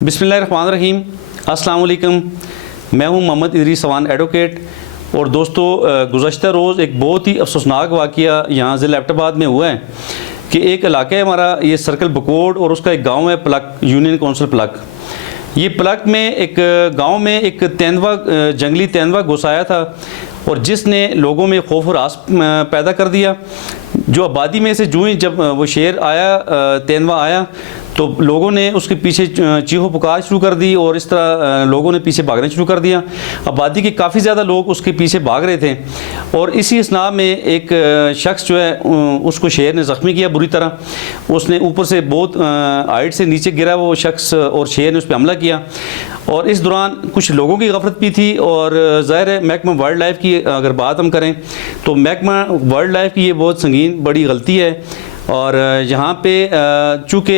बिस्मिल्लाहिर्रहमानिर्रहीम। अस्सलाम वालेकुम। मैं हूं मोहम्मद इदरीस सवान एडवोकेट। और दोस्तों, गुज़श्ता रोज़ एक बहुत ही अफसोसनाक वाक़या यहाँ ज़िला एबटाबाद में हुआ है कि एक इलाका है हमारा, ये सर्कल बकोड, और उसका एक गांव है प्लक, यूनियन काउंसिल प्लक। ये प्लक में एक गांव में एक तेंदुआ, जंगली तेंदुआ घुस आया था और जिसने लोगों में खौफ और आस पैदा कर दिया। जो आबादी में से जूँ ही जब वो शेर आया, तेंदुआ आया, तो लोगों ने उसके पीछे चीखो पुकार शुरू कर दी और इस तरह लोगों ने पीछे भागना शुरू कर दिया। आबादी के काफ़ी ज़्यादा लोग उसके पीछे भाग रहे थे और इसी असना में एक शख्स जो है उसको शेर ने ज़ख्मी किया बुरी तरह। उसने ऊपर से बहुत हाइट से नीचे गिरा वो शख्स और शेर ने उस पर हमला किया। और इस दौरान कुछ लोगों की गफलत भी थी और ज़ाहिर है महकमा वाइल्ड लाइफ की अगर बात हम करें तो महकमा वाइल्ड लाइफ की ये बहुत संगीन बड़ी गलती है। और यहाँ पे चूँकि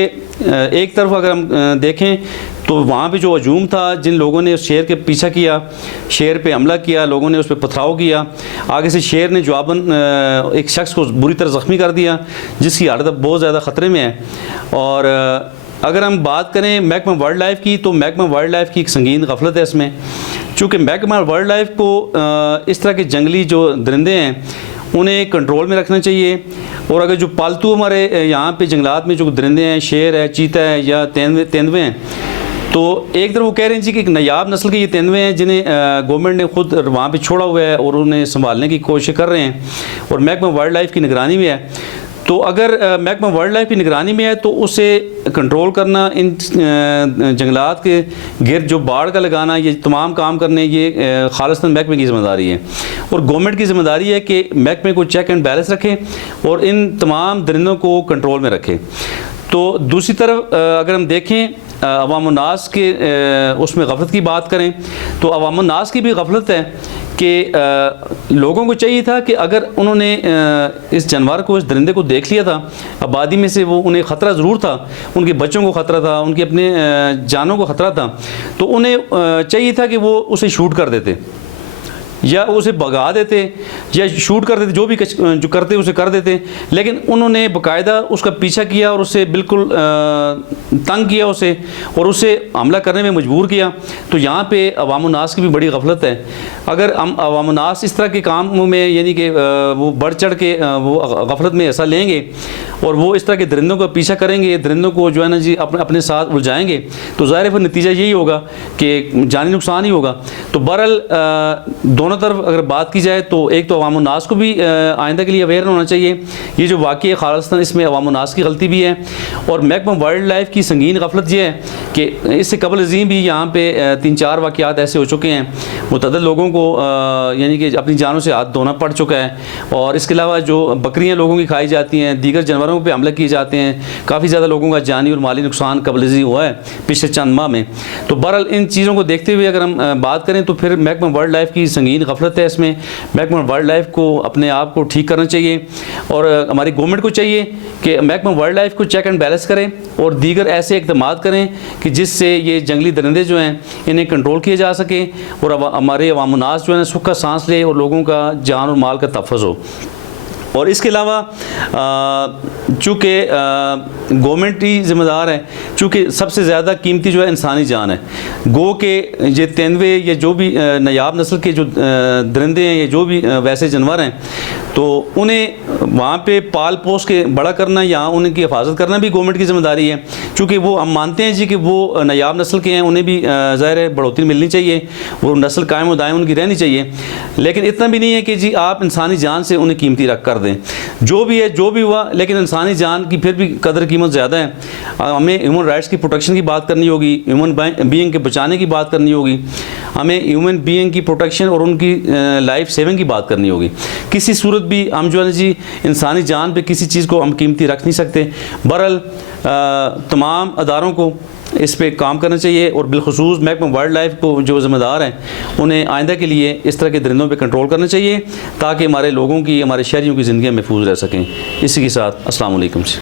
एक तरफ अगर हम देखें तो वहाँ पे जो हजूम था, जिन लोगों ने उस शेर के पीछा किया, शेर पे हमला किया, लोगों ने उस पर पथराव किया, आगे से शेर ने जवाबन एक शख्स को बुरी तरह ज़ख्मी कर दिया जिसकी हालत बहुत ज़्यादा ख़तरे में है। और अगर हम बात करें महकमा वाइल्ड लाइफ की तो महकमा वाइल्ड लाइफ की एक संगीन गफलत है इसमें। चूँकि महकमा वाइल्ड लाइफ को इस तरह के जंगली जो दरिंदे हैं उन्हें कंट्रोल में रखना चाहिए। और अगर जो पालतू हमारे यहाँ पे जंगलात में जो दरिंदे हैं, शेर है, चीता है या तेंदुए हैं, तो एक तरफ वो कह रहे हैं जी कि एक नायाब नस्ल के ये तेंदुए हैं जिन्हें गवर्नमेंट ने खुद वहाँ पे छोड़ा हुआ है और उन्हें संभालने की कोशिश कर रहे हैं और महकमा वाइल्ड लाइफ की निगरानी में है। तो अगर महकमा वाइल्ड लाइफ की निगरानी में है तो उसे कंट्रोल करना, इन जंगलात के गिर्द जो बाड़ का लगाना, ये तमाम काम करने, ये खालिस्तान महकमे की ज़िम्मेदारी है। और गवर्नमेंट की ज़िम्मेदारी है कि महकमे को चेक एंड बैलेंस रखें और इन तमाम दरिंदों को कंट्रोल में रखें। तो दूसरी तरफ अगर हम देखें अवामुन्नास के उसमें गफलत की बात करें तो अवामुन्नास की भी गफलत है कि लोगों को चाहिए था कि अगर उन्होंने इस जानवर को, इस दरिंदे को देख लिया था आबादी में से, वो उन्हें ख़तरा ज़रूर था, उनके बच्चों को ख़तरा था, उनके अपने जानों को ख़तरा था, तो उन्हें चाहिए था कि वो उसे शूट कर देते या उसे भगा देते या शूट कर देते, जो करते उसे कर देते। लेकिन उन्होंने बाकायदा उसका पीछा किया और उसे बिल्कुल तंग किया उसे और उसे हमला करने में मजबूर किया। तो यहाँ पे अवामुन्नास की भी बड़ी गफलत है। अगर हम अवामुन्नास इस तरह के कामों में, यानी कि वो बढ़ चढ़ के वो गफलत में हिस्सा लेंगे और वो इस तरह के दरिंदों का पीछा करेंगे, दरिंदों को जो है ना जी अपने साथ उलझाएंगे, तो ज़ाहिर है नतीजा यही होगा कि जानी नुकसान ही होगा। तो बहरहाल दोनों तरफ अगर बात की जाए तो एक तो अवामुन्नास को भी आइंदा के लिए अवेयर होना चाहिए। ये जो वाक़या खालिस्तान, इसमें अवामुन्नास की गलती भी है और महकमा वाइल्ड लाइफ की संगीन गफलत ये है कि इससे कबल अज़ीम भी यहाँ पे 3-4 वाक़यात ऐसे हो चुके हैं, मुतअद्दिद लोगों को यानी कि अपनी जानों से हाथ धोना पड़ चुका है। और इसके अलावा जो बकरियाँ लोगों की खाई जाती हैं, दीगर जानवरों पर हमले किए जाते हैं, काफ़ी ज़्यादा लोगों का जानी और माली नुकसान कबल अज़ीम हुआ है पिछले चंद माह में। तो बहरहाल इन चीज़ों को देखते हुए अगर हम बात करें तो फिर महकमा वाइल्ड लाइफ की संगीन गफलत है इसमें। महकमा वाइल्ड लाइफ को अपने आप को ठीक करना चाहिए और हमारी गवर्नमेंट को चाहिए कि महकमा वाइल्ड लाइफ को चेक एंड बैलेंस करें और दीगर ऐसे इक़दाम करें कि जिससे ये जंगली दरिंदे जो हैं इन्हें कंट्रोल किया जा सके और हमारे अवामुन्नास जो है सुख का सांस ले और लोगों का जान और माल का तहफ़्फ़ुज़ हो। और इसके अलावा चूँकि गवर्नमेंट ही ज़िम्मेदार है, चूँकि सबसे ज़्यादा कीमती जो है इंसानी जान है। गो के ये तेंदुए या जो भी नायाब नस्ल के जो दरिंदे हैं या जो भी वैसे जानवर हैं, तो उन्हें वहाँ पे पाल पोस के बड़ा करना या उनकी हिफाजत करना भी गवर्नमेंट की ज़िम्मेदारी है। चूँकि वो हम मानते हैं जी कि वो नायाब नस्ल के हैं, उन्हें भी ज़ाहिर है बढ़ोतरी मिलनी चाहिए, वो नस्ल कायम व दायम उनकी रहनी चाहिए। लेकिन इतना भी नहीं है कि जी आप इंसानी जान से उन्हें कीमती रख कर दें। जो भी है, जो भी हुआ, लेकिन इंसानी जान की फिर भी कदर कीमत ज़्यादा है। हमें ह्यूमन राइट्स की प्रोटेक्शन की बात करनी होगी, ह्यूमन बीइंग के बचाने की बात करनी होगी, हमें ह्यूमन बीइंग की प्रोटेक्शन और उनकी लाइफ सेविंग की बात करनी होगी। किसी सूरत भी हम जो है जी इंसानी जान पे किसी चीज़ को हम कीमती रख नहीं सकते। बहरहाल तमाम अदारों को इस पे काम करना चाहिए और बिलखुसूस महकमा वाइल्ड लाइफ को जो ज़िम्मेदार हैं उन्हें आइंदा के लिए इस तरह के दरिंदों पे कंट्रोल करना चाहिए ताकि हमारे लोगों की, हमारे शहरियों की ज़िंदगी महफूज रह सकें। इसी के साथ अस्सलाम वालेकुम।